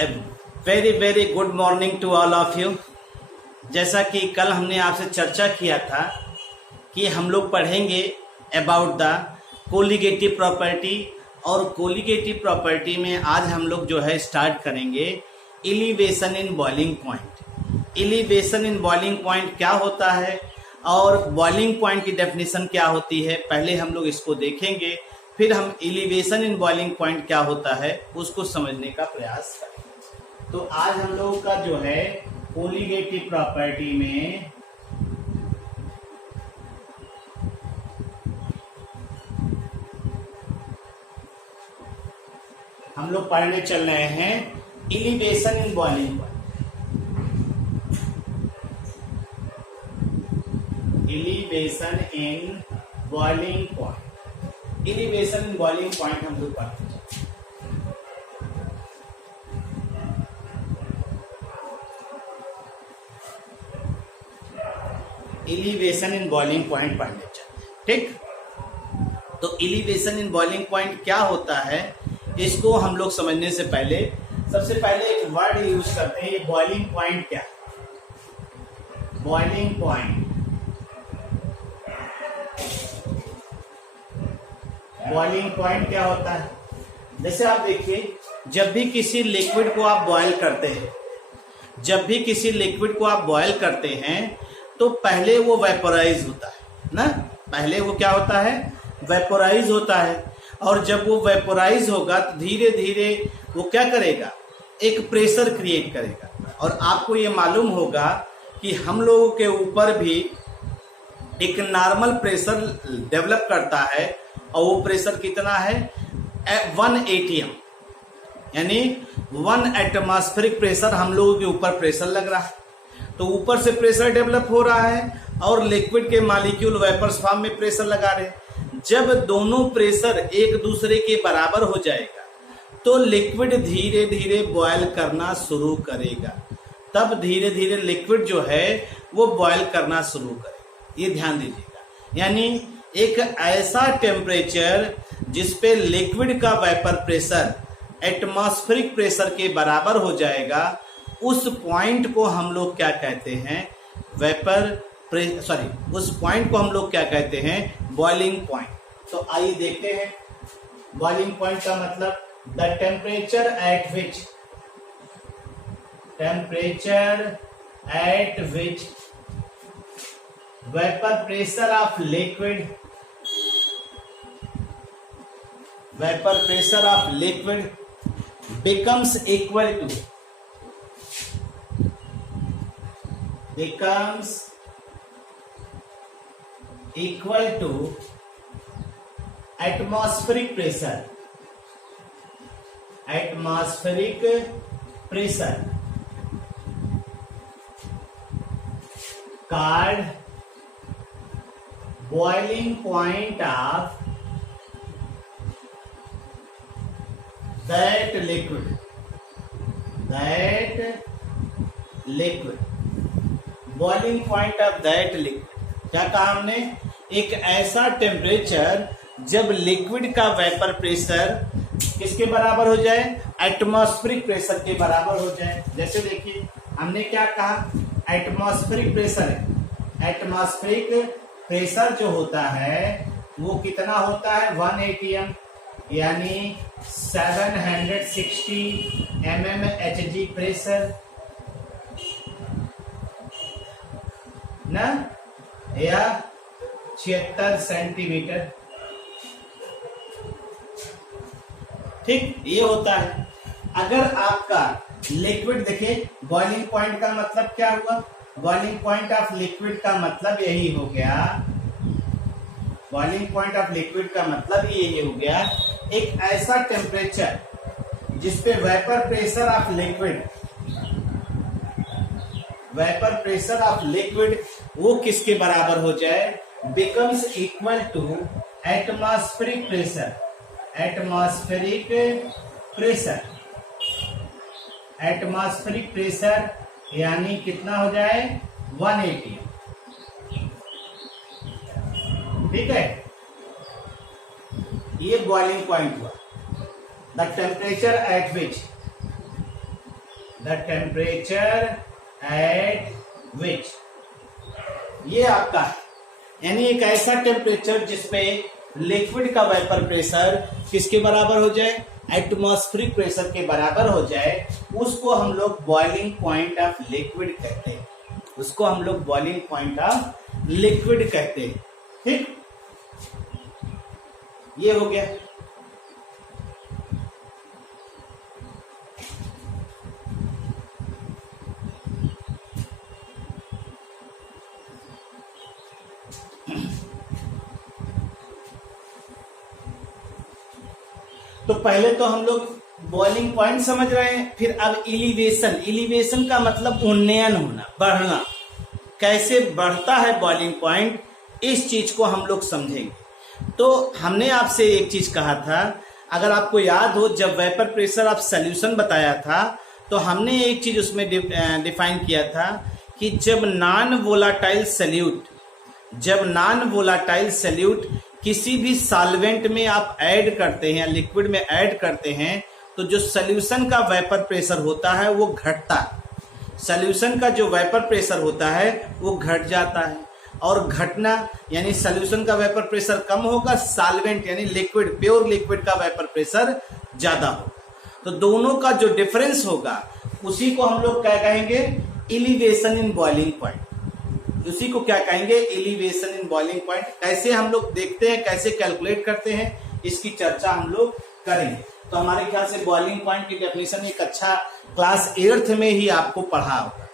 A very very good morning to all of you. जैसा कि कल हमने आपसे चर्चा किया था कि हम लोग पढ़ेंगे अबाउट द कोलिगेटिव प्रॉपर्टी, और कोलिगेटिव प्रॉपर्टी में आज हम लोग जो है स्टार्ट करेंगे elevation in boiling point. Elevation in boiling point क्या होता है और बॉइलिंग पॉइंट की डेफिनेशन क्या होती है, पहले हम लोग इसको देखेंगे, फिर हम एलिवेशन इन बॉइलिंग पॉइंट क्या होता है उसको समझने का प्रयास करेंगे। तो आज हम लोग का जो है कोलिगेटिव प्रॉपर्टी में हम लोग पढ़ने चल रहे हैं elevation in boiling point. Elevation in boiling point, elevation in boiling point हम लोग पढ़ते हैं। एलिवेशन इन बॉइलिंग पॉइंट पढ़ने चलते हैं, ठीक। तो एलिवेशन इन बॉइलिंग पॉइंट क्या होता है इसको हम लोग समझने से पहले सबसे पहले एक वर्ड यूज करते हैं। ये बॉइलिंग पॉइंट क्या है? बॉइलिंग पॉइंट, बॉइलिंग पॉइंट क्या होता है? जैसे आप देखिए, जब भी किसी लिक्विड को आप बॉयल करते हैं, जब भी किसी लिक्विड को आप बॉयल करते हैं तो पहले वो वेपोराइज होता है ना। पहले वो क्या होता है? वेपोराइज होता है। और जब वो वेपोराइज होगा तो धीरे धीरे वो क्या करेगा? एक प्रेशर क्रिएट करेगा। और आपको ये मालूम होगा कि हम लोगों के ऊपर भी एक नॉर्मल प्रेशर डेवलप करता है, और वो प्रेशर कितना है? 1 atm, यानी 1 एटमॉस्फेरिक प्रेशर हम लोगों के ऊपर प्रेशर लग रहा है। तो ऊपर से प्रेशर डेवलप हो रहा है और लिक्विड के मॉलिक्यूल वेपर्स फॉर्म में प्रेशर लगा रहे हैं। जब दोनों प्रेशर एक दूसरे के बराबर हो जाएगा तो लिक्विड धीरे धीरे बॉयल करना शुरू करेगा। तब धीरे धीरे लिक्विड जो है वो बॉयल करना शुरू करेगा। ये ध्यान दीजिएगा। यानी एक ऐसा टेम्परेचर जिसपे लिक्विड का वेपर प्रेशर एटमॉस्फेरिक प्रेशर के बराबर हो जाएगा, उस पॉइंट को हम लोग क्या कहते हैं? उस पॉइंट को हम लोग क्या कहते हैं? Boiling point. तो आइए देखते हैं बॉइलिंग पॉइंट का मतलब, the temperature at which vapour pressure of liquid becomes equal to atmospheric pressure called boiling point of that liquid boiling point of that liquid. क्या कहा हमने? एक ऐसा टेम्परेचर जब लिक्विड का वेपर प्रेशर किसके बराबर हो जाए? एटमॉस्फेरिक प्रेशर के बराबर हो जाए। जैसे देखिए, हमने क्या कहा? एटमॉस्फेरिक प्रेशर है। एटमॉस्फेरिक प्रेशर जो होता है वो कितना होता है? 1 atm, यानी 760 mmHg प्रेशर ना, या 76 सेंटीमीटर, ठीक। ये होता है। अगर आपका लिक्विड देखिए, बॉइलिंग पॉइंट का मतलब क्या हुआ? बॉइलिंग पॉइंट ऑफ लिक्विड का मतलब यही हो गया, बॉइलिंग पॉइंट ऑफ लिक्विड का मतलब यही हो गया, एक ऐसा टेम्परेचर जिसपे वेपर प्रेशर ऑफ लिक्विड वो किसके बराबर हो जाए? becomes equal to atmospheric pressure, यानी कितना हो जाए? 1 atm, ठीक है। ये बॉइलिंग पॉइंट हुआ। The temperature at which the temperature at विच, ये आपका है, यानी एक ऐसा टेम्परेचर जिसपे लिक्विड का वेपर प्रेशर किसके बराबर हो जाए, एटमॉस्फेरिक प्रेशर के बराबर हो जाए, उसको हम लोग बॉइलिंग पॉइंट ऑफ लिक्विड कहते हैं, उसको हम लोग बॉइलिंग पॉइंट ऑफ लिक्विड कहते हैं। ठीक, ये हो गया। तो पहले तो हम लोग बॉइलिंग पॉइंट समझ रहे हैं, फिर अब एलिवेशन, एलिवेशन का मतलब उन्नयन होना, बढ़ना, कैसे बढ़ता है बॉइलिंग पॉइंट, इस चीज को हम लोग समझेंगे। तो हमने आपसे एक चीज कहा था, अगर आपको याद हो, जब वेपर प्रेशर ऑफ सॉल्यूशन बताया था तो हमने एक चीज उसमें डिफाइन किया था कि जब नॉन वोलाटाइल सॉल्यूट, जब नॉन वोलाटाइल सॉल्यूट किसी भी सॉल्वेंट में आप ऐड करते हैं, लिक्विड में ऐड करते हैं, तो जो सॉल्यूशन का वेपर प्रेशर होता है वो घटता है, सॉल्यूशन का जो वेपर प्रेशर होता है वो घट जाता है, और घटना यानी सॉल्यूशन का वेपर प्रेशर कम होगा, सॉल्वेंट यानी लिक्विड, प्योर लिक्विड का वेपर प्रेशर ज्यादा होगा, तो दोनों का जो डिफरेंस होगा उसी को हम लोग क्या कहेंगे, एलिवेशन इन बॉइलिंग पॉइंट, उसी को क्या कहेंगे, एलिवेशन इन बॉइलिंग पॉइंट। कैसे हम लोग देखते हैं, कैसे कैलकुलेट करते हैं, इसकी चर्चा हम लोग करेंगे। तो हमारे ख्याल से बॉइलिंग पॉइंट की डेफिनेशन एक अच्छा क्लास 8th में ही आपको पढ़ा होगा,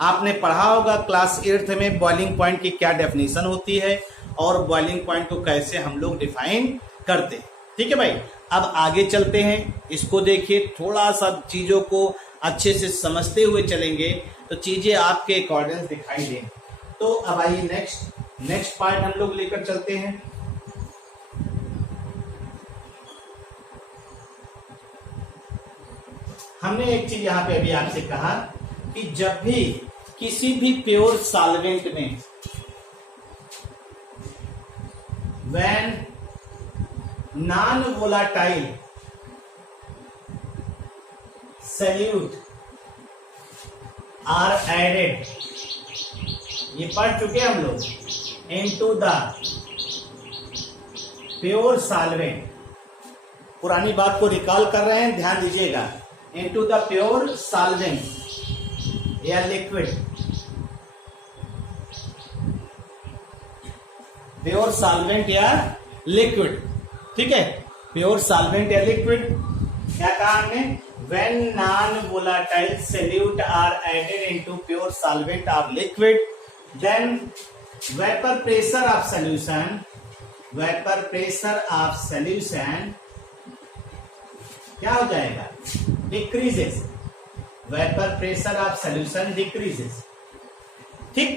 आपने पढ़ा होगा क्लास 8th में बॉइलिंग पॉइंट की क्या डेफिनेशन होती है और बॉइलिंग पॉइंट को कैसे हम लोग डिफाइन करते हैं। ठीक है भाई, अब आगे चलते हैं, इसको देखिए, थोड़ा सा चीजों को अच्छे से समझते हुए चलेंगे तो चीजें आपके अकॉर्डिंग दिखाई देंगी। तो अब आइए नेक्स्ट पार्ट हम लोग लेकर चलते हैं। हमने एक चीज यहां पे अभी आपसे कहा कि जब भी किसी भी प्योर सॉल्वेंट में when non volatile solute are added, ये पढ़ चुके हम लोग, इनटू द प्योर सॉल्वेंट, पुरानी बात को रिकॉल कर रहे हैं, ध्यान दीजिएगा, इनटू द प्योर सॉल्वेंट या लिक्विड, प्योर सॉल्वेंट या लिक्विड, ठीक है, प्योर सॉल्वेंट या लिक्विड, क्या कहा हमने, when non volatile solute are added into pure solvent और liquid, then vapor pressure of solution क्या हो जाएगा, decreases, vapor pressure of solution decreases। ठीक,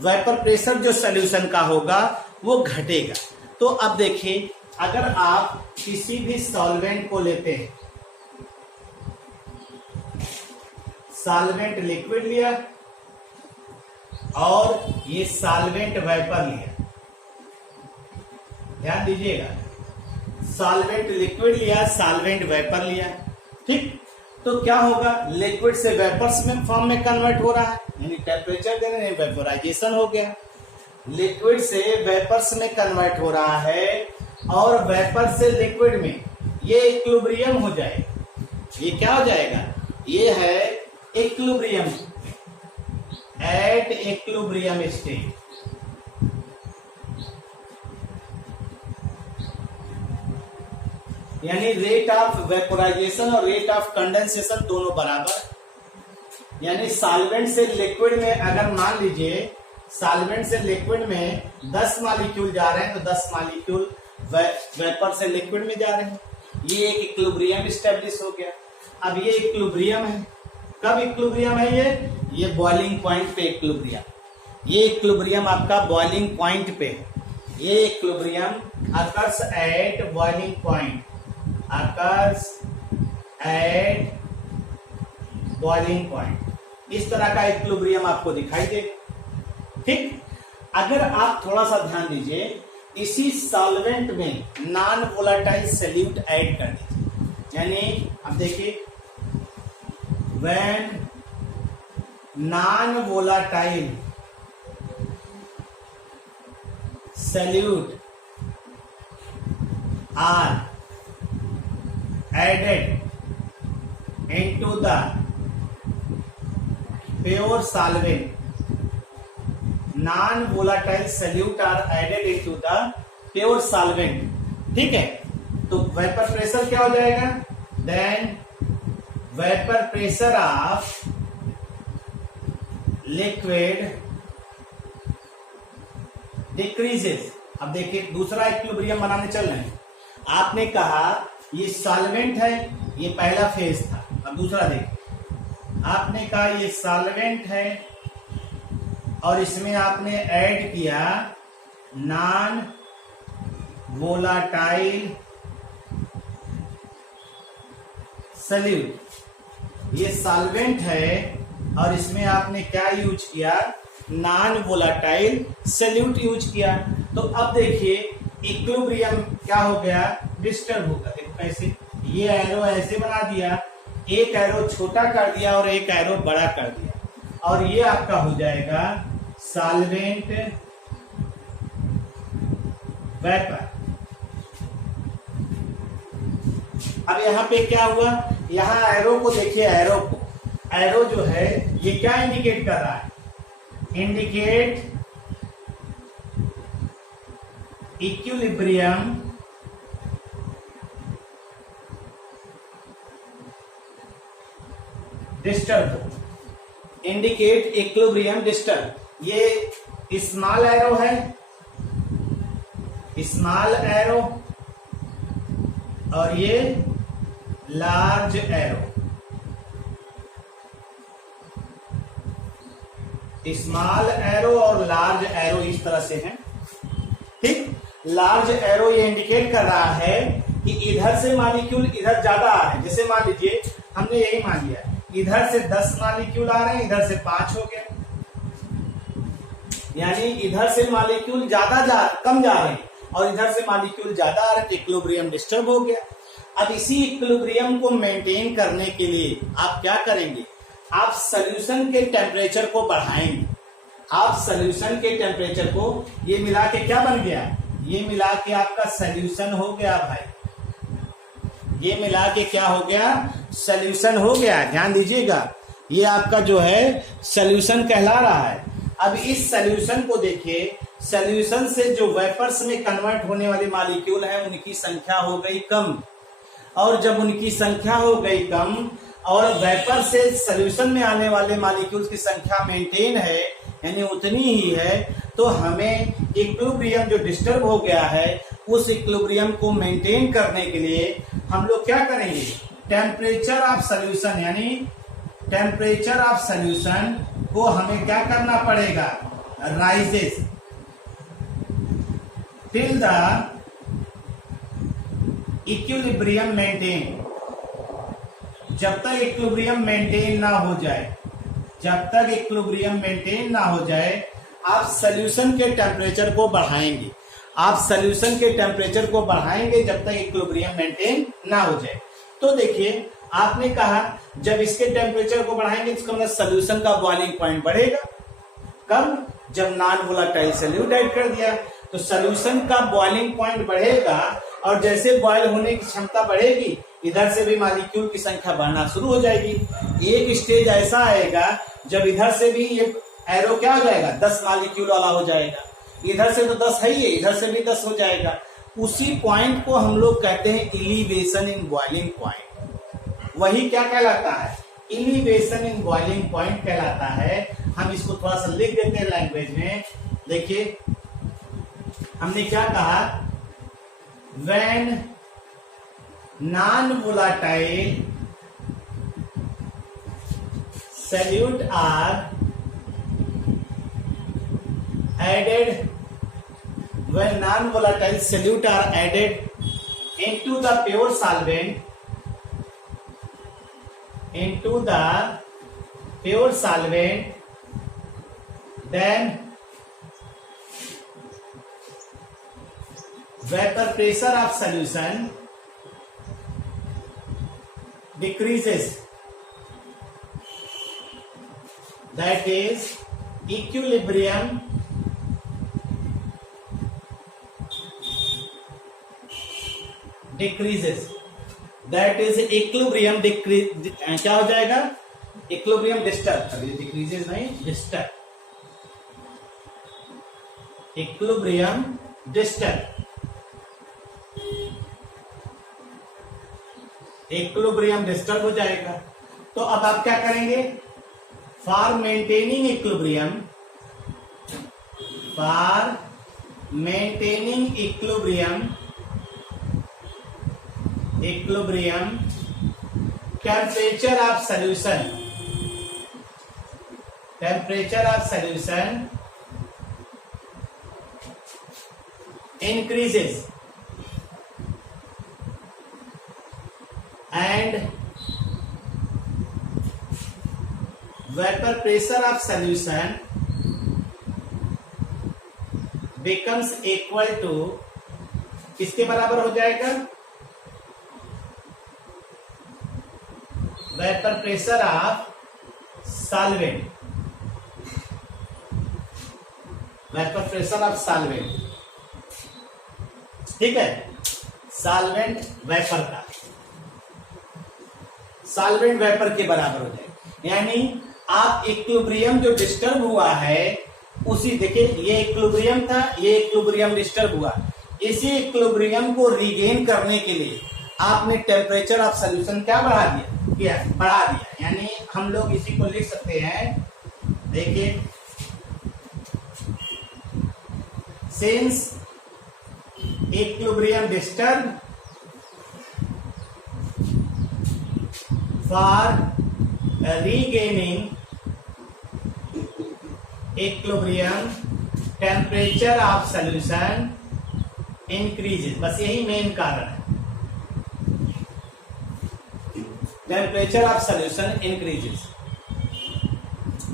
वेपर प्रेशर जो सॉल्यूशन का होगा वो घटेगा। तो अब देखिए, अगर आप किसी भी सॉल्वेंट को लेते हैं, सॉल्वेंट लिक्विड लिया और ये सॉल्वेंट वेपर लिया, ध्यान दीजिएगा, सॉल्वेंट लिक्विड लिया, सॉल्वेंट वेपर लिया, ठीक, तो क्या होगा, लिक्विड से वेपर्स में फॉर्म में कन्वर्ट हो रहा है, यानी टेम्परेचर देने में वेपोराइजेशन हो गया, लिक्विड से वेपर्स में कन्वर्ट हो रहा है, और वेपर से लिक्विड में ये इक्विलिब्रियम हो जाएगा, ये क्या हो जाएगा, ये है इक्विलिब्रियम, एट इक्विलिब्रियम स्टेट, यानी रेट ऑफ वेपोराइजेशन और रेट ऑफ कंडेंसेशन दोनों बराबर, यानी सॉल्वेंट से लिक्विड में अगर मान लीजिए सॉल्वेंट से लिक्विड में 10 मॉलिक्यूल जा रहे हैं तो 10 मॉलिक्यूल वेपर से लिक्विड में जा रहे हैं, ये एक इक्विलिब्रियम स्टैब्लिश हो गया। अब ये इक्विलिब्रियम है, कब इक्विलिब्रियम है, ये बॉइलिंग पॉइंट पे इक्विलिब्रियम, ये इक्विलिब्रियम आपका बॉइलिंग पॉइंट पे, ये equilibrium occurs at boiling point, occurs at boiling point, इस तरह का इक्विलिब्रियम आपको दिखाई देगा। ठीक, अगर आप थोड़ा सा ध्यान दीजिए, इसी सॉल्वेंट में नॉन वोलाटाइल सॉल्यूट ऐड कर दीजिए, यानी अब देखिए when non-volatile solute are added into the pure solvent, non-volatile solute are added into the pure solvent. ठीक है, तो वेपर प्रेशर क्या हो जाएगा? Then vapour pressure of liquid decreases. अब देखिए दूसरा इक्विलिब्रियम बनाने चल रहे हैं. आपने कहा ये सॉल्वेंट है, ये पहला फेज था. अब दूसरा देखिए, आपने कहा ये सॉल्वेंट है और इसमें आपने ऐड किया नॉन वोलाटाइल सॉल्यूट. ये सॉल्वेंट है और इसमें आपने क्या यूज किया? नॉन वोलाटाइल सॉल्यूट यूज किया. तो अब देखिए इक्विलिब्रियम क्या हो गया? डिस्टर्ब होगा. देखो कैसे, ये एरो ऐसे बना दिया, एक एरो छोटा कर दिया और एक एरो बड़ा कर दिया, और ये आपका हो जाएगा सॉल्वेंट वेपर. अब यहां पे क्या हुआ? यहां एरो को देखिए, एरो जो है ये क्या इंडिकेट कर रहा है? Indicate equilibrium disturb. Indicate equilibrium disturb. ये स्मॉल एरो है, स्मॉल एरो, और ये लार्ज एरो. स्मॉल एरो और लार्ज एरो इस तरह से है. ठीक, लार्ज एरो ये इंडिकेट कर रहा है कि इधर से मॉलिक्यूल इधर ज्यादा आ रहे हैं. जैसे मान लीजिए हमने यही मान लिया, इधर से 10 मॉलिक्यूल आ रहे हैं, इधर से 5 हो गया, यानी इधर से मॉलिक्यूल कम जा रहे हैं और इधर से मॉलिक्यूल ज्यादा आ रहे हैं. इक्विलिब्रियम डिस्टर्ब हो गया. अब इसी इक्विलिब्रियम को मेंटेन करने के लिए आप क्या करेंगे? आप सॉल्यूशन के टेम्परेचर को बढ़ाएंगे. आप सॉल्यूशन के टेम्परेचर को, ये मिला के क्या बन गया? ये मिला के आपका सॉल्यूशन हो गया भाई. ये मिला के क्या हो गया? सॉल्यूशन हो गया. ध्यान दीजिएगा, ये आपका जो है सॉल्यूशन कहला रहा है. अब इस सॉल्यूशन को देखिए, सॉल्यूशन से जो वेपर्स में कन्वर्ट होने वाले मॉलिक्यूल हैं उनकी संख्या हो गई कम, और जब उनकी संख्या हो गई कम और वेपर से सॉल्यूशन में आने वाले मॉलिक्यूल्स की संख्या मेंटेन है, यानी उतनी ही है, तो हमें इक्विलिब्रियम जो डिस्टर्ब हो गया है उस इक्विलिब्रियम को मेंटेन करने के लिए हम लोग क्या करेंगे? टेम्परेचर ऑफ सॉल्यूशन, यानी टेम्परेचर ऑफ सॉल्यूशन को हमें क्या करना पड़ेगा? Rises till the equilibrium maintain. जब तक इक्विलिब्रियम मेंटेन ना हो जाए, जब तक इक्विलिब्रियम मेंटेन ना हो जाए, आप सॉल्यूशन के टेम्परेचर को बढ़ाएंगे. आप सॉल्यूशन के टेम्परेचर को बढ़ाएंगे जब तक इक्विलिब्रियम मेंटेन ना हो जाए. तो देखिए आपने कहा जब इसके टेम्परेचर को बढ़ाएंगे इसका मतलब सॉल्यूशन का बॉइलिंग पॉइंट बढ़ेगा. कब? जब नॉन वोलेटाइल सॉल्यूट ऐड कर दिया तो सॉल्यूशन का बॉइलिंग पॉइंट बढ़ेगा, और जैसे बॉयल होने की क्षमता बढ़ेगी इधर से भी मॉलिक्यूल की संख्या बढ़ना शुरू हो जाएगी. एक स्टेज ऐसा आएगा जब इधर से भी ये एरो क्या हो जाएगा? 10 मॉलिक्यूल वाला हो जाएगा. इधर से तो 10 है ही, इधर से भी 10 हो जाएगा. उसी पॉइंट को हम लोग कहते हैं इलिवेशन इन बॉइलिंग पॉइंट. वही क्या कहलाता है? इलिवेशन इन बॉइलिंग पॉइंट कहलाता है. हम इसको थोड़ा सा लिख देते हैं लैंग्वेज में. देखिए हमने क्या कहा? When non volatile solute are added, when non-volatile solute are added into the pure solvent, then vapor pressure of solution decreases. that is equilibrium decreases, that is equilibrium decrease, क्या हो जाएगा, equilibrium disturb, अभी decreases नहीं, disturb, equilibrium disturb, equilibrium disturb हो जाएगा। तो अब आप क्या करेंगे, for maintaining equilibrium, for maintaining equilibrium, equilibrium temperature of solution, temperature of solution increases and vapor pressure of solution becomes equal to, किसके बराबर हो जाएगा, vapour pressure of solvent, vapour pressure of solvent, ठीक है, सॉल्वेंट वेपर का, solvent vapour के बराबर हो जाएगा। यानी आप इक्विलिब्रियम जो डिस्टर्ब हुआ है उसी, देखिए ये इक्विलिब्रियम था, ये इक्विलिब्रियम डिस्टर्ब हुआ, इसी इक्विलिब्रियम को रीगेन करने के लिए आपने टेम्परेचर ऑफ सॉल्यूशन क्या बढ़ा दिया, बढ़ा दिया। यानी हम लोग इसी को लिख सकते हैं, देखिए since equilibrium disturb for regaining equilibrium temperature of solution increases, बस यही मेन कारण है, temperature of solution increases,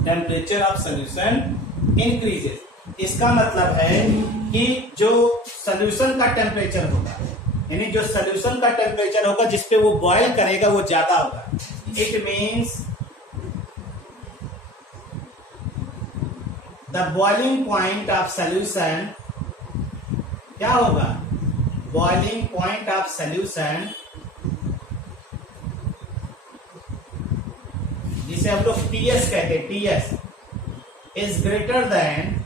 temperature of solution increases। इसका मतलब है कि जो सॉल्यूशन का टेम्परेचर होगा, यानी जो सॉल्यूशन का टेम्परेचर होगा जिसपे वो बॉयल करेगा वो ज्यादा होगा। It means the boiling point of solution क्या होगा, बॉइलिंग पॉइंट ऑफ सॉल्यूशन, जिसे हम लोग टीएस कहते हैं, TS is greater than,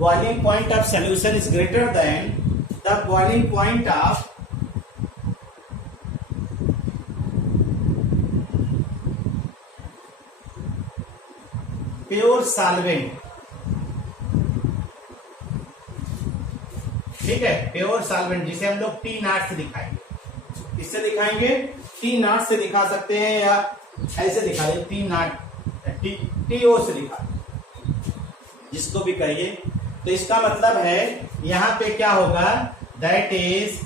boiling point of solution is greater than the boiling point of pure solvent, ठीक है, प्योर सॉल्वेंट, जिसे हम लोग टी नॉट से दिखाएंगे, किससे दिखाएंगे, टी नॉट से दिखा सकते हैं या ऐसे दिखा दे, टी नॉट, टीओ से दिखा, जिसको भी कहिए। तो इसका मतलब है यहां पे क्या होगा, that is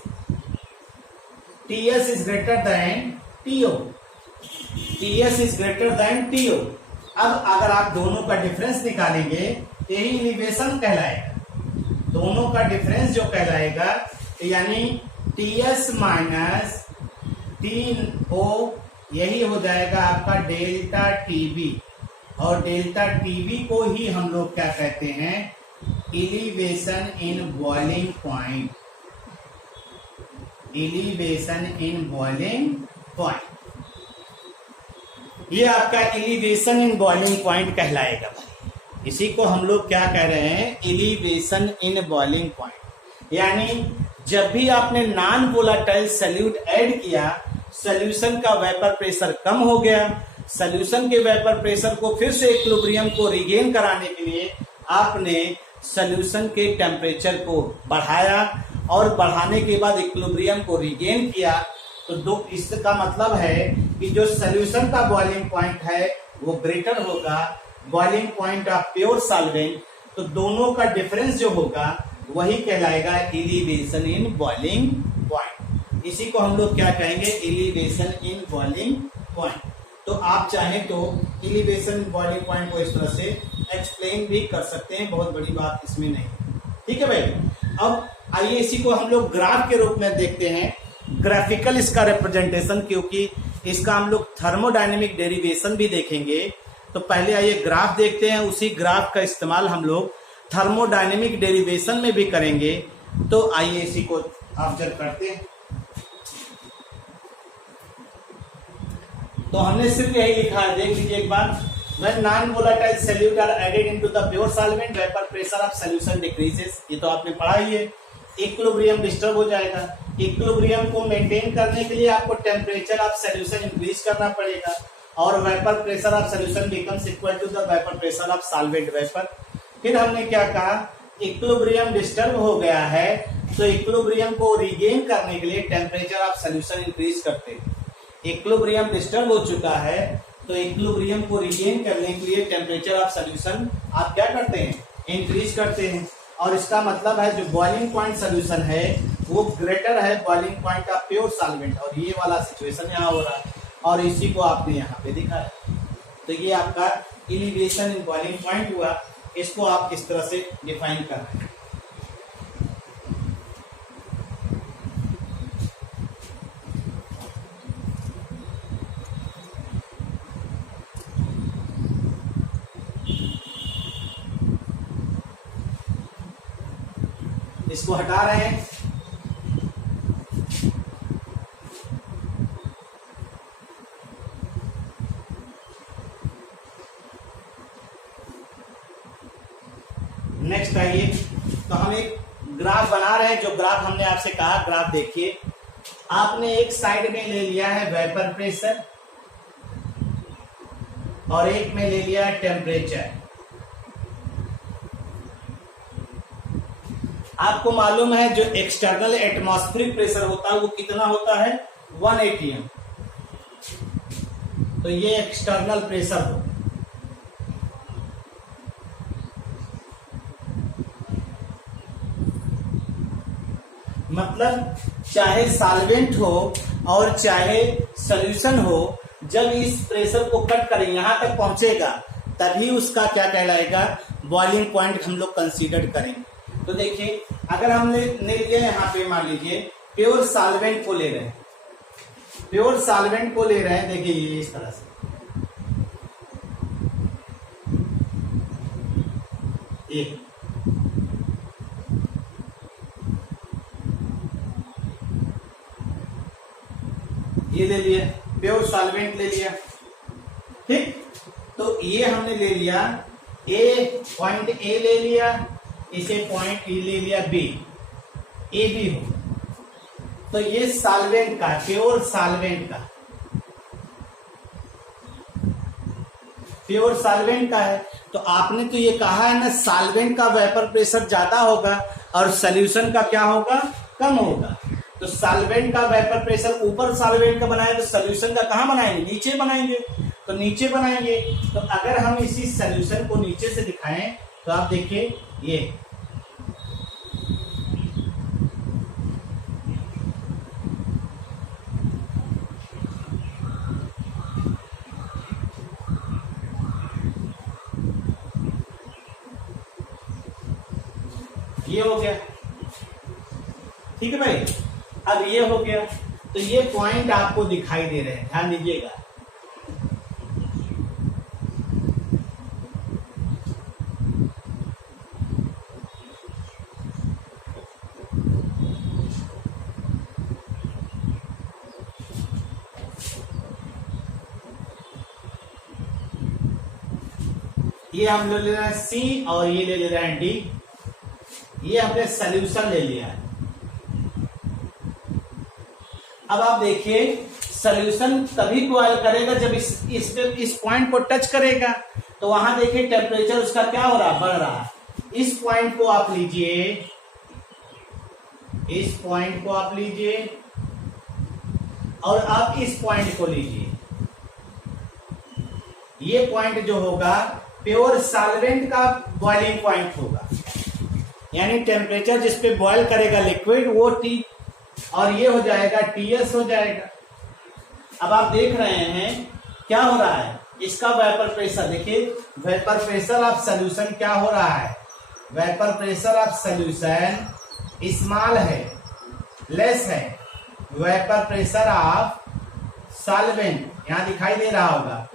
TS is greater than TO, TS is greater than TO. अब अगर आप दोनों का डिफरेंस निकालेंगे तो यही एलिवेशन कहलाएगा, दोनों का डिफरेंस जो कहलाएगा, यानी टीएस माइनस टीओ, यही हो जाएगा आपका डेल्टा टीबी, और डेल्टा टीबी को ही हम लोग क्या कहते हैं, elevation in boiling point, elevation in boiling point, ये आपका एलिवेशन इन बॉइलिंग पॉइंट कहलाएगा भाई। इसी को हम लोग क्या कह रहे हैं, एलिवेशन इन बॉइलिंग पॉइंट। यानी जब भी आपने नॉन वोलेटाइल सॉल्यूट ऐड किया, सॉल्यूशन का वेपर प्रेशर कम हो गया, सॉल्यूशन के वेपर प्रेशर को फिर से इक्विलिब्रियम को रिगेन कराने के लिए आपने सॉल्यूशन के टेम्परेचर को बढ़ाया, और बढ़ाने के बाद इक्विलिब्रियम को रिगेन किया। तो दो, इसका मतलब है कि जो सॉल्यूशन का बॉइलिंग पॉइंट है वो ग्रेटर होगा boiling point of pure solvent, तो दोनों का डिफरेंस जो होगा वही कहलाएगा एलिवेशन इन बॉइलिंग पॉइंट। इसी को हम लोग क्या कहेंगे, एलिवेशन इन बॉइलिंग पॉइंट। तो आप चाहें तो एलिवेशन बॉइलिंग पॉइंट को इस तरह से एक्सप्लेन भी कर सकते हैं, बहुत बड़ी बात इसमें नहीं, ठीक है भाई। अब आइए इसी को हम लोग ग्राफ के रूप में देखते हैं, ग्राफिकल इसका रिप्रेजेंटेशन, क्योंकि इसका हम लोग थर्मोडायनेमिक डेरिवेशन भी देखेंगे। तो पहले आइए ग्राफ देखते हैं, उसी ग्राफ का इस्तेमाल हम लोग थर्मोडायनेमिक डेरिवेशन में भी करेंगे। तो आइए इसी को ऑब्जर्व करते हैं। तो हमने सिर्फ यही लिखा है, देख लीजिए एक बार। When non-volatile solute are added into the pure solvent, vapor pressure of solution decreases। ये तो आपने पढ़ा ही है। इक्विलिब्रियम डिस्टर्ब हो जाएगा। इक्विलिब्रियम को मेंटेन करने के लिए आपको टेम्परेचर ऑफ सॉल्यूशन इंक्रीज करना पड़ेगा और vapour pressure of solution becomes equal to the vapour pressure of solvent vapour. फिर हमने क्या कहा, इक्विलिब्रियम डिस्टर्ब हो गया है तो इक्विलिब्रियम को रिगेन करने के लिए टेम्परेचर ऑफ सॉल्यूशन इंक्रीज करते हैं। इक्विलिब्रियम डिस्टर्ब हो चुका है तो इक्विलिब्रियम को रिगेन करने के लिए टेम्परेचर ऑफ सॉल्यूशन आप क्या करते हैं, इंक्रीज करते हैं। और इसका मतलब है जो बॉइलिंग पॉइंट सॉल्यूशन है वो ग्रेटर है boiling point of pure solvent, और ये वाला सिचुएशन यहाँ हो रहा है और इसी को आपने यहाँ पे दिखाया। तो ये आपका एलिवेशन इन बॉइलिंग पॉइंट हुआ, इसको आप इस तरह से डिफाइन कर रहे हैं। इसको हटा रहे हैं। नेक्स्ट आइए, तो हम एक ग्राफ बना रहे हैं। जो ग्राफ हमने आपसे कहा, ग्राफ देखिए। आपने एक साइड में ले लिया है वेपर प्रेशर और एक में ले लिया है टेम्परेचर। आपको मालूम है जो एक्सटर्नल एटमॉस्फेरिक प्रेशर होता है वो कितना होता है, 1 atm। तो ये एक्सटर्नल प्रेशर हो, मतलब चाहे सॉल्वेंट हो और चाहे सॉल्यूशन हो, जब इस प्रेशर को कट करें यहां तक पहुंचेगा तभी उसका क्या कहलाएगा, बॉइलिंग पॉइंट हम लोग कंसीडर करेंगे। तो देखिए, अगर हमने ले लिया यहाँ पे, मान लीजिए प्योर सॉल्वेंट को ले रहे हैं, प्योर सॉल्वेंट को ले रहे हैं, देखिए ये इस तरह से ये ले लिया, प्योर सॉल्वेंट ले लिया, ठीक। तो ये हमने ले लिया, पॉइंट ए ले लिया, इसे पॉइंट ए ले लिया बी, ए बी हो। तो ये सॉल्वेंट का, प्योर सॉल्वेंट का, प्योर सॉल्वेंट का है। तो आपने तो ये कहा है ना, सॉल्वेंट का वेपर प्रेशर ज्यादा होगा और सॉल्यूशन का क्या होगा, कम होगा। तो सॉल्वेंट का वेपर प्रेशर ऊपर सॉल्वेंट का बनाए तो सॉल्यूशन का कहां बनाएंगे, नीचे बनाएंगे। तो नीचे बनाएंगे, तो अगर हम इसी सॉल्यूशन को नीचे से दिखाएं तो आप देखिए ये हो गया, ठीक है भाई। अब ये हो गया, तो ये पॉइंट आपको दिखाई दे रहे हैं, ध्यान दीजिएगा। ये हम ले रहे हैं सी और ये ले रहे हैं डी। ये हमने सॉल्यूशन ले लिया है। अब आप देखिए, सॉल्यूशन तभी बॉयल करेगा जब इस पॉइंट को टच करेगा। तो वहां देखिए टेम्परेचर उसका क्या हो रहा है, बढ़ रहा है। इस पॉइंट को आप लीजिए, इस पॉइंट को आप लीजिए और आप इस पॉइंट को लीजिए। ये पॉइंट जो होगा प्योर सॉल्वेंट का बॉइलिंग पॉइंट होगा, यानी टेम्परेचर जिस पे बॉयल करेगा लिक्विड वो T, और ये हो जाएगा TS हो जाएगा। अब आप देख रहे हैं क्या हो रहा है, इसका वेपर प्रेशर देखिए, वेपर प्रेशर ऑफ सॉल्यूशन क्या हो रहा है, vapour pressure of solution small है, लेस है। वेपर प्रेशर ऑफ सॉल्वेंट, यहां दिखाई दे रहा होगा,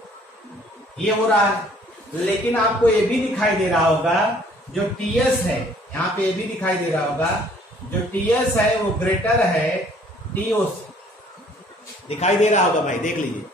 ये हो रहा है। लेकिन आपको ये भी दिखाई दे रहा होगा जो टीएस है, यहाँ पे ये भी दिखाई दे रहा होगा जो टीएस है वो ग्रेटर है टीओ से, दिखाई दे रहा होगा भाई, देख लीजिए।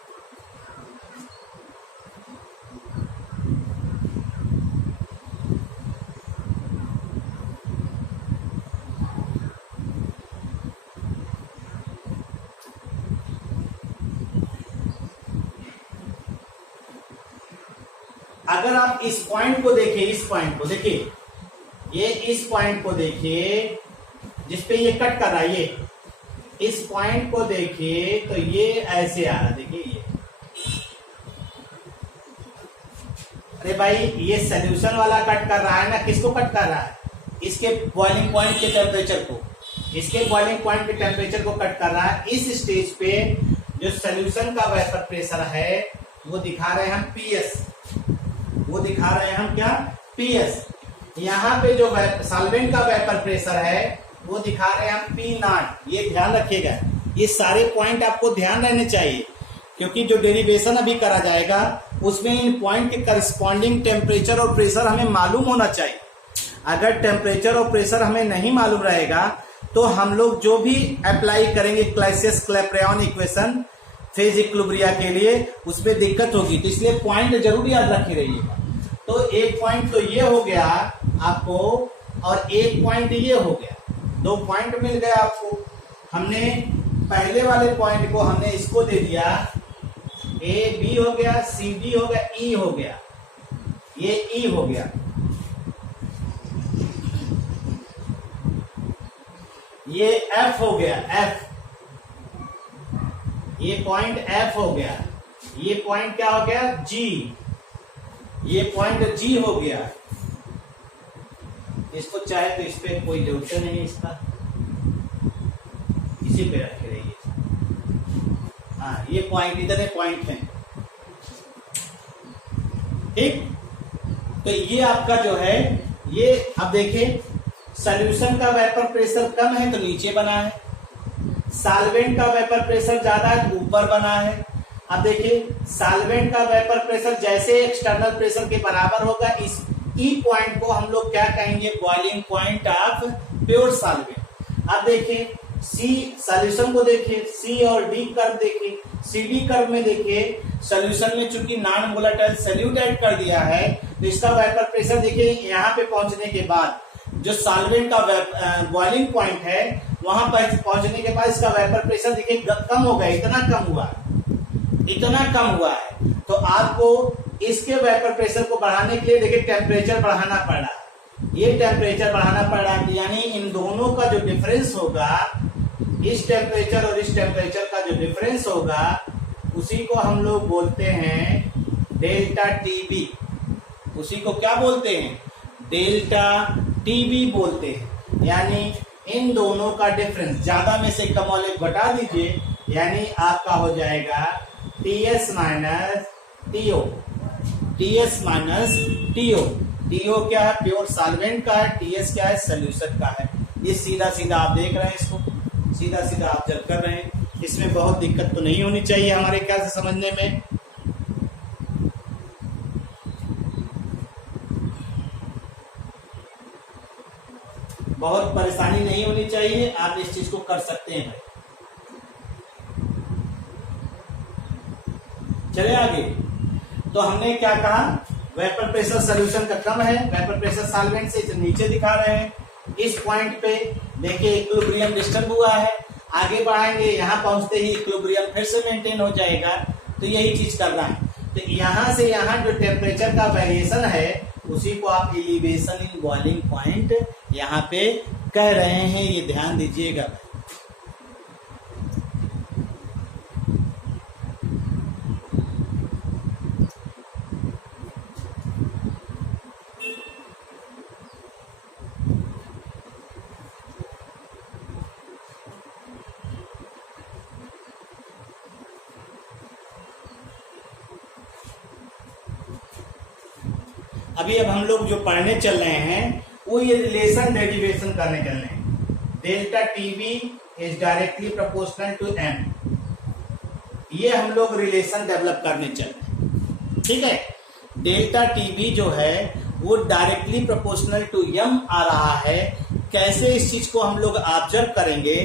अगर आप इस पॉइंट को देखिए, इस पॉइंट को देखिए, ये इस पॉइंट को देखिए जिसपे ये कट कर रहा है, ये इस पॉइंट को देखिए तो ये ऐसे आ रहा, देखिए ये। अरे भाई ये सोल्यूशन वाला कट कर रहा है ना, किसको कट कर रहा है? इसके बॉइलिंग पॉइंट के टेम्परेचर को, इसके बॉइलिंग पॉइंट के टेम्परेचर को कट कर रहा है। इस स्टेज पे जो सोल्यूशन का वेपर प्रेशर है वो दिखा रहे हैं हम पीएस, वो दिखा रहे हैं हम क्या? पीएस। यहाँ पे जो सॉल्वेंट का वेपर प्रेशर है वो दिखा रहे हैं हम पी नॉट। ये ध्यान रखिएगा, ये सारे पॉइंट आपको ध्यान रहने चाहिए, क्योंकि जो डेरिवेशन अभी करा जाएगा उसमें इन पॉइंट के करस्पॉन्डिंग टेम्परेचर और प्रेशर हमें मालूम होना चाहिए। अगर टेम्परेचर और प्रेशर हमें नहीं मालूम रहेगा तो हम लोग जो भी अप्लाई करेंगे क्लासियस-क्लैपेरॉन इक्वेशन फेज इक्विलिब्रिया के लिए, उसमें दिक्कत होगी। तो इसलिए पॉइंट जरूर याद रखे रहिएगा। तो एक पॉइंट तो ये हो गया आपको, और एक पॉइंट ये हो गया, दो पॉइंट मिल गया आपको। हमने पहले वाले पॉइंट को हमने इसको दे दिया, ए बी हो गया, सी डी हो गया, ई हो गया, ये ई हो गया, ये एफ हो गया, एफ, ये पॉइंट एफ हो गया, ये पॉइंट क्या हो गया? जी, ये पॉइंट जी हो गया। इसको चाहे तो इस पे कोई जरूरत नहीं, इसका इसी पे रखे रहिए। हाँ, ये पॉइंट इतने पॉइंट हैं, ठीक। तो ये आपका जो है, ये अब देखिए सॉल्यूशन का वेपर प्रेशर कम है तो नीचे बना है, सॉल्वेंट का वेपर प्रेशर ज्यादा है तो ऊपर बना है। अब देखिए सॉल्वेंट का वेपर प्रेशर जैसे एक्सटर्नल प्रेशर के बराबर होगा, इस ई पॉइंट को हम लोग क्या कहेंगे? Boiling point of pure solvent. अब देखिए सी सॉल्यूशन को देखिए, सी और डी कर्व देखिए, सी डी कर्व में देखिए सॉल्यूशन में चूंकि नॉन वोलेटाइल सॉल्यूट ऐड कर दिया है तो इसका वेपर प्रेशर देखिए यहाँ पे पहुंचने के बाद जो सॉल्वेंट का बॉइलिंग पॉइंट है वहां पर पहुंचने के बाद इसका वेपर प्रेशर देखिए कम हो गया, इतना कम हुआ, इतना कम हुआ है। तो आपको इसके वेपर प्रेशर को बढ़ाने के लिए देखिए टेम्परेचर बढ़ाना पड़ रहा है, ये टेम्परेचर बढ़ाना पड़ रहा है, यानी इन दोनों का जो डिफरेंस होगा, इस टेम्परेचर और इस टेम्परेचर का जो डिफरेंस होगा उसी को हम लोग बोलते हैं डेल्टा टीबी। उसी को क्या बोलते हैं? डेल्टा टीबी बोलते हैं। यानी इन दोनों का डिफरेंस, ज्यादा में से कम वाले घटा दीजिए, यानी आपका हो जाएगा TS minus TO, TS minus TO. TO क्या है? प्योर सॉल्वेंट का है, टीएस क्या है? सॉल्यूशन का है। ये सीधा सीधा आप देख रहे हैं, इसको सीधा सीधा आप जब कर रहे हैं, इसमें बहुत दिक्कत तो नहीं होनी चाहिए हमारे ख्याल से समझने में। बहुत परेशानी नहीं होनी चाहिए, आप इस चीज को कर सकते हैं। चले आगे। तो हमने क्या कहा? वेपर प्रेशर सॉल्यूशन का कम है, वेपर प्रेशर सॉल्वेंट से नीचे दिखा रहे हैं। इस पॉइंट पे देखिए इक्विलिब्रियम डिस्टर्ब हुआ है, आगे बढ़ाएंगे, यहाँ पहुंचते ही इक्विलिब्रियम फिर से मेंटेन हो जाएगा। तो यही चीज करना है। तो यहाँ से यहाँ जो टेम्परेचर का वेरिएशन है उसी को आप एलिवेशन इन बॉइलिंग पॉइंट यहाँ पे कह रहे हैं, ये ध्यान दीजिएगा। अभी अब हम लोग जो पढ़ने चल रहे हैं वो ये रिलेशन डेरिवेशन करने चल रहे हैं। Delta TB is directly proportional to M, ये हम लोग रिलेशन डेवलप करने चले, ठीक है। डेल्टा टीबी जो है वो डायरेक्टली प्रोपोर्शनल टू एम आ रहा है। कैसे इस चीज को हम लोग ऑब्जर्व करेंगे,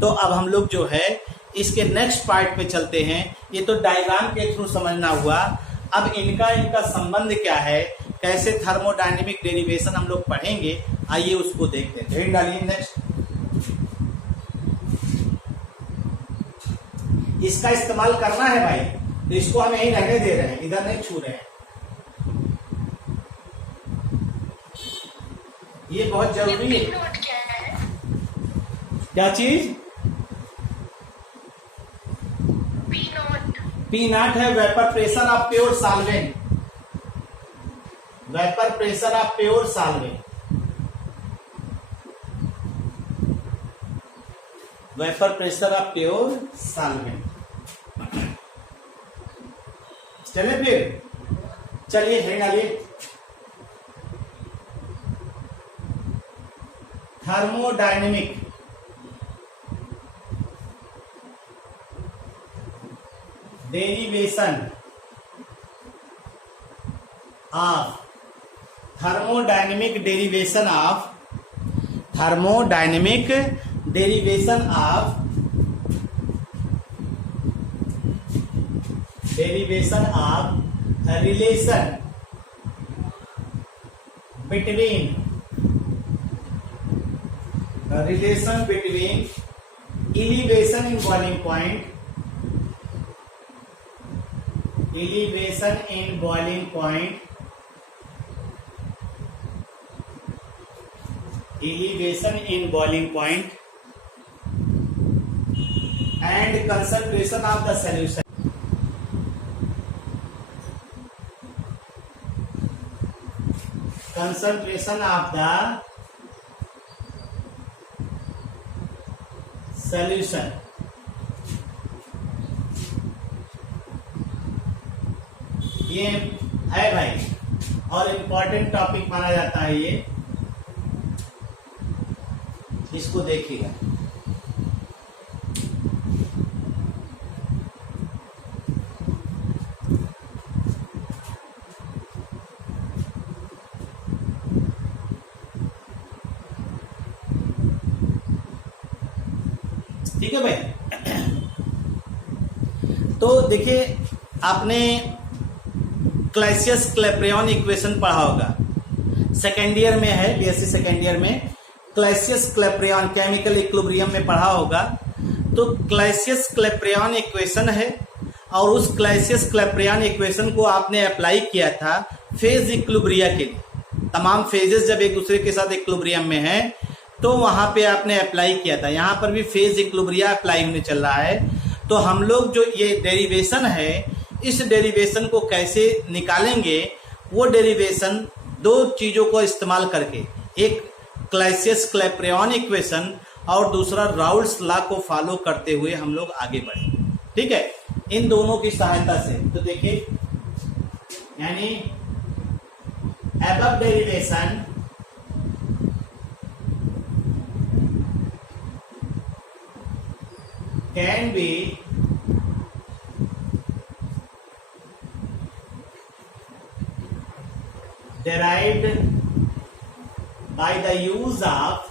तो अब हम लोग जो है इसके नेक्स्ट पार्ट पे चलते हैं। ये तो डायग्राम के थ्रू समझना हुआ। अब इनका संबंध क्या है, कैसे थर्मोडायनेमिक डेरिवेशन हम लोग पढ़ेंगे, आइए उसको देखते हैं। हेड डालिए नेक्स्ट। इसका इस्तेमाल करना है भाई, तो इसको हम यहीं रहने दे रहे हैं, इधर नहीं छू रहे हैं। ये बहुत जरूरी है। क्या चीज? पी नॉट है vapour pressure of pure solvent. Vapour pressure of pure solvent. Vapour pressure of pure solvent. चलिए फिर, चलिए हेड डालिए। Thermodynamic derivation of thermodynamic derivation of thermodynamic derivation of relation between elevation in boiling point, elevation in boiling point, elevation in boiling point and concentration of the solution. Concentration of the solution. ये है भाई, और important topic माना जाता है ये, इसको देखिएगा। ठीक है भाई। तो देखिए, आपने क्लासियस क्लैपेरॉन इक्वेशन पढ़ा होगा, सेकेंड ईयर में है, बीएससी सेकेंड ईयर में क्लासियस क्लैपेरॉन केमिकल इक्विलिब्रियम में पढ़ा होगा। तो क्लासियस क्लैपेरॉन इक्वेशन है, और उस क्लासियस क्लैपेरॉन इक्वेशन को आपने अप्लाई किया था फेज इक्विलिब्रिया के लिए। तमाम फेजेस जब एक दूसरे के साथ इक्विलिब्रियम में है तो वहां पे आपने अप्लाई किया था। यहां पर भी फेज इक्विलिब्रिया अप्लाई होने चल रहा है। तो हम लोग जो ये डेरिवेशन है, इस डेरिवेशन को कैसे निकालेंगे, वो डेरिवेशन दो चीजों को इस्तेमाल करके, एक क्लासियस क्लैपेरॉन इक्वेशन और दूसरा राउल्ट्स लॉ को फॉलो करते हुए हम लोग आगे बढ़े। ठीक है, इन दोनों की सहायता से। तो देखिए, यानी above derivation can be derived by the use of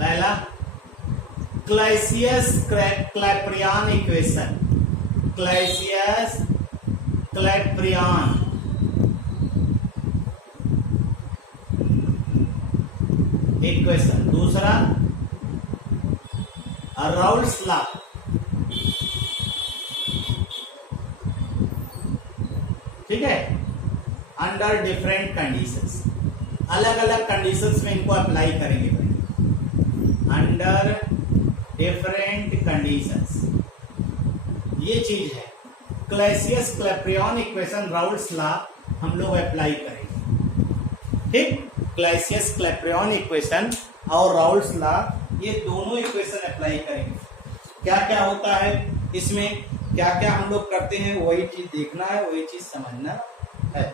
पहला Clausius Clapeyron equation, Clausius Clapeyron equation, दूसरा राउल्ट्स लॉ। ठीक है, अंडर डिफरेंट कंडीशंस, अलग अलग कंडीशंस में इनको अप्लाई करेंगे भाई, अंडर डिफरेंट कंडीशंस। ये चीज है Clausius Clapeyron equation, Raoult's law हम लोग अप्लाई करेंगे। ठीक, क्लासियस क्लैपेरॉन इक्वेशन और राउल्ट्स लॉ, ये दोनों इक्वेशन अप्लाई करेंगे। क्या क्या होता है इसमें, क्या क्या हम लोग करते हैं, वही चीज देखना है, वही चीज समझना है।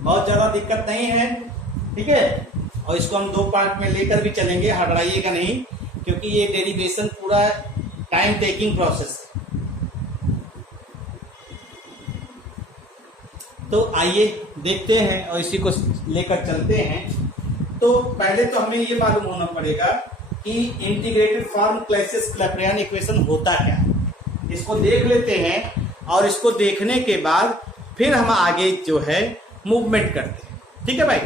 बहुत ज्यादा दिक्कत नहीं है, ठीक है। और इसको हम दो पार्ट में लेकर भी चलेंगे, हटवाइएगा नहीं, क्योंकि ये डेरिवेशन पूरा टाइम टेकिंग प्रोसेस। तो आइए देखते हैं और इसी को लेकर चलते हैं। तो पहले तो हमें ये मालूम होना पड़ेगा कि इंटीग्रेटेड फॉर्म क्लैसियस क्लैपेरियन इक्वेशन होता क्या है। इसको देख लेते हैं और इसको देखने के बाद फिर हम आगे जो है मूवमेंट करते हैं। ठीक है भाई,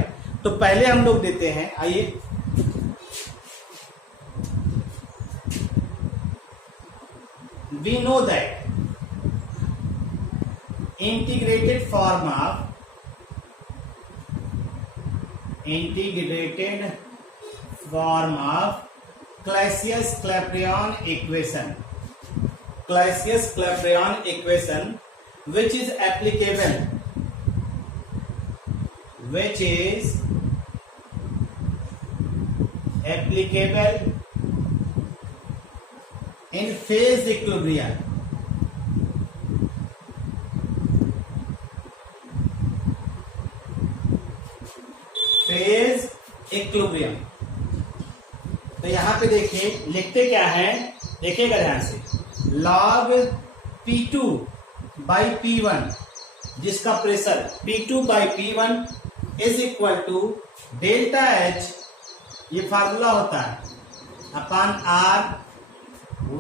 तो पहले हम लोग देते हैं, आइए we know that integrated form of Clausius-Clapeyron equation which is applicable in phase equilibrium. Phase equilibrium. तो यहां पे देखिए लिखते क्या है, देखिएगा ध्यान से, log P2 by P1 जिसका प्रेशर P2 by P1 is equal to delta H, ये फार्मूला होता है, upon R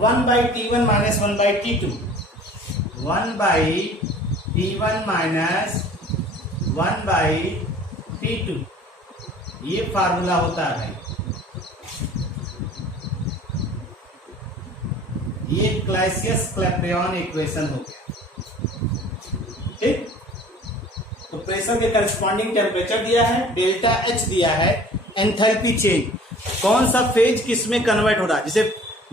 1 by T1 minus 1 by T2, 1 by T1 minus 1 by T2, ये फार्मूला होता है भाई। ये क्लैसियस-क्लैपेरॉन इक्वेशन हो गया। ठीक, तो प्रेशर के करस्पॉन्डिंग टेम्परेचर दिया है, डेल्टा H दिया है, एंथैल्पी चेंज, कौन सा फेज किस में कन्वर्ट हो रहा है। जैसे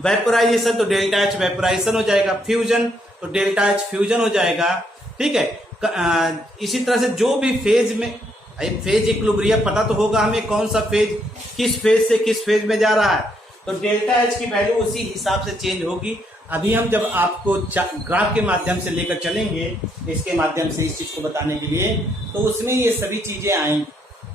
वेपोराइजेशन तो डेल्टा H वेपोराइजेशन हो जाएगा, फ्यूजन तो डेल्टा H फ्यूजन हो जाएगा। ठीक है, इसी तरह से जो भी फेज में, फेज इक्विलिब्रियम पता तो होगा हमें कौन सा फेज किस फेज से किस फेज में जा रहा है, तो डेल्टा H की वैल्यू उसी हिसाब से चेंज होगी। अभी हम जब आपको ग्राफ के माध्यम से लेकर चलेंगे, इसके माध्यम से इस चीज को बताने के लिए, तो उसमें ये सभी चीजें आएंगी,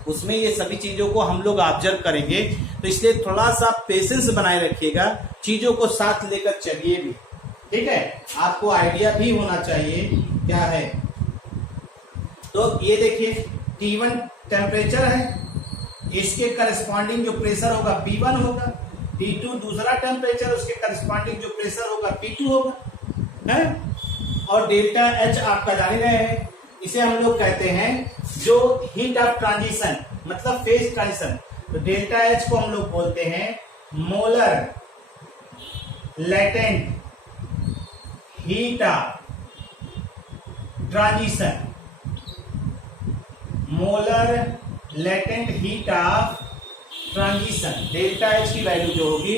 उसमें ये सभी चीजों को हम लोग ऑब्जर्व करेंगे। तो इसलिए थोड़ा सा पेशेंस बनाए रखिएगा, चीजों को साथ लेकर चलिए भी। ठीक है, आपको आइडिया भी होना चाहिए क्या है। तो ये देखिए T1 टेम्परेचर है, इसके करस्पॉन्डिंग जो प्रेशर होगा P1 होगा, T2 दूसरा टेम्परेचर, उसके करस्पॉन्डिंग जो प्रेशर होगा P2 होगा, है। और डेल्टा H आपका जान रहे हैं, इसे हम लोग कहते हैं जो हीट ऑफ ट्रांजिशन, मतलब फेज ट्रांजिशन। तो डेल्टा H को हम लोग बोलते हैं molar latent heat of transition, molar latent heat of transition. Delta H की वैल्यू जो होगी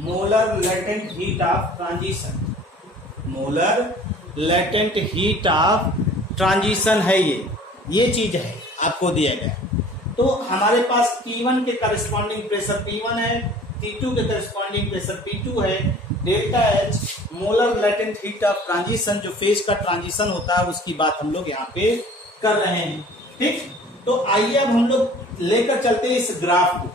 molar latent heat of transition, molar latent heat of transition है, ये चीज है आपको दिया गया। तो हमारे पास T1 के करस्पॉन्डिंग प्रेशर P1 है, T2 के करस्पॉन्डिंग प्रेशर P2 है, delta H molar latent heat of transition, जो फेज का ट्रांजिशन होता है उसकी बात हम लोग यहाँ पे कर रहे हैं। ठीक, तो आइए अब हम लोग लेकर चलते हैं इस ग्राफ को,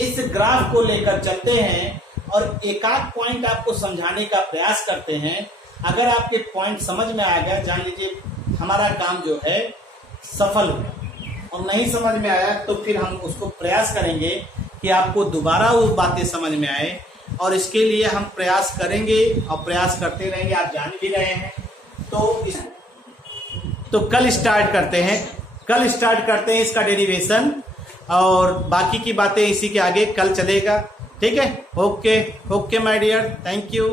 इस ग्राफ को लेकर चलते हैं और एक आध पॉइंट आपको समझाने का प्रयास करते हैं। अगर आपके पॉइंट समझ में आ गया, जान लीजिए हमारा काम जो है सफल हुआ, और नहीं समझ में आया तो फिर हम उसको प्रयास करेंगे कि आपको दोबारा वो बातें समझ में आए, और इसके लिए हम प्रयास करेंगे और प्रयास करते रहेंगे, आप जान भी रहे हैं। तो कल स्टार्ट करते हैं इसका डेरिवेशन, और बाकी की बातें इसी के आगे कल चलेगा। ठीक है, okay my dear, thank you.